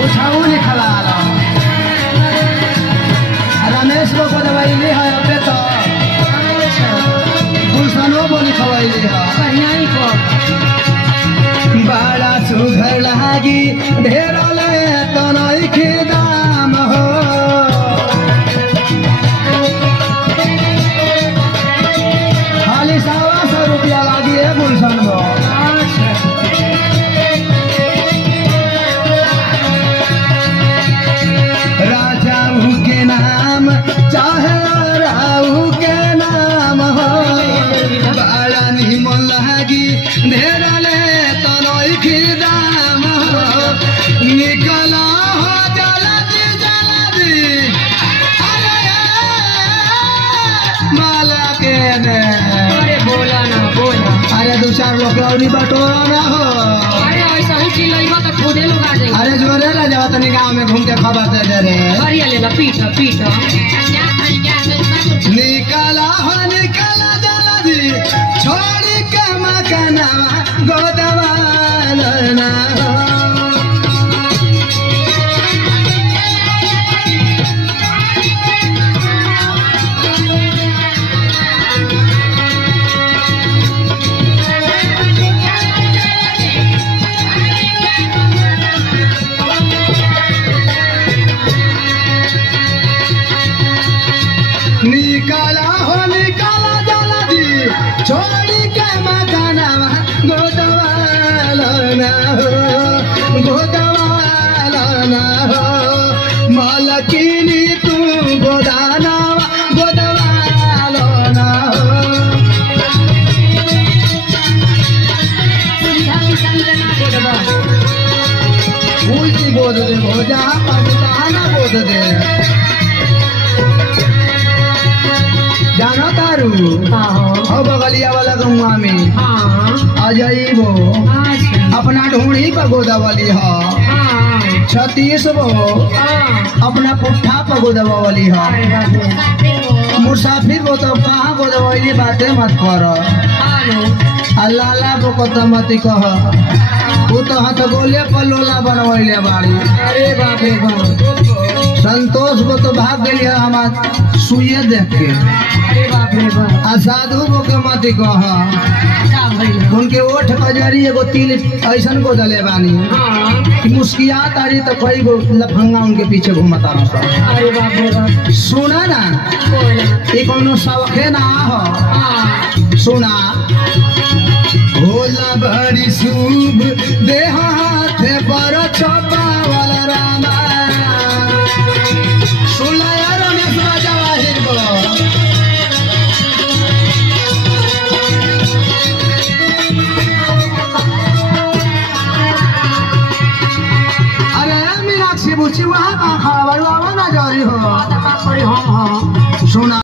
पूछाऊ लिखला रमेश को दवाई है अबे तो गुलशनो बोली खवाई है बड़ा सुघर लागी ढेर ले तो नहीं के दाम हो खाली 100 रुपया लागी है गुलशन को राजा के नाम चाहे राहु के नाम हो बड़ा निमन लागी ढेर ले तो नहीं के दाम हो निकला हो जल्दी जल्दी माला के ने अरे बोला ना बोला अरे 2-4 लोग लौड़ी बटोरा ना हो अरे ऐसा ही चिल्लाइबा तो खुदे लोग आ जाएंगे अरे जोरे ना जाओ तनी गांव में घूम के खबर दे दे रे बढ़िया लेला पीटा पीटा निकला हो निकला जल्दी छोड़ी के मकाना गोदवाल ना हो निकाला हो निकाला जल्दी छोड़ी के मकाना गोदवाल ना हो गोदवाल ना हो मालकिनी तू गोदाना गोदवाल ना हो उल्टी बोध दे हो जहाँ पहुँचाना बोध दे जानो तारू हो बगलिया वाला गौवा में अजईबो अपना ढूंढी पर गोदावली हो 36 वो अपना पुट्ठा पर गोदावली हो मुसाफिर वो तो कहाँ गोदावली बातें मत करो अल्लाह को कत मत कह वो तो हाथ गोले पर लोला बनवैले बाड़ी अरे बाप रे बाप संतोष को तो भाग गई हमार सुइए देख के आ साधु को के मत कह उनके ओठ कजरी एगो तिल ऐसन को दले बानी कि मुस्किया तारी तो कई गो लफंगा उनके पीछे घूमता रह सुना ना ये कोनो शौके ना हो सुना भोला बड़ी शुभ देह हाथ पर छपा वाला रामा सुना यार रमेश राजा वाहिर को अरे मीनाक्षी बुची वहाँ कहाँ खड़ा ना जा रही हो सुना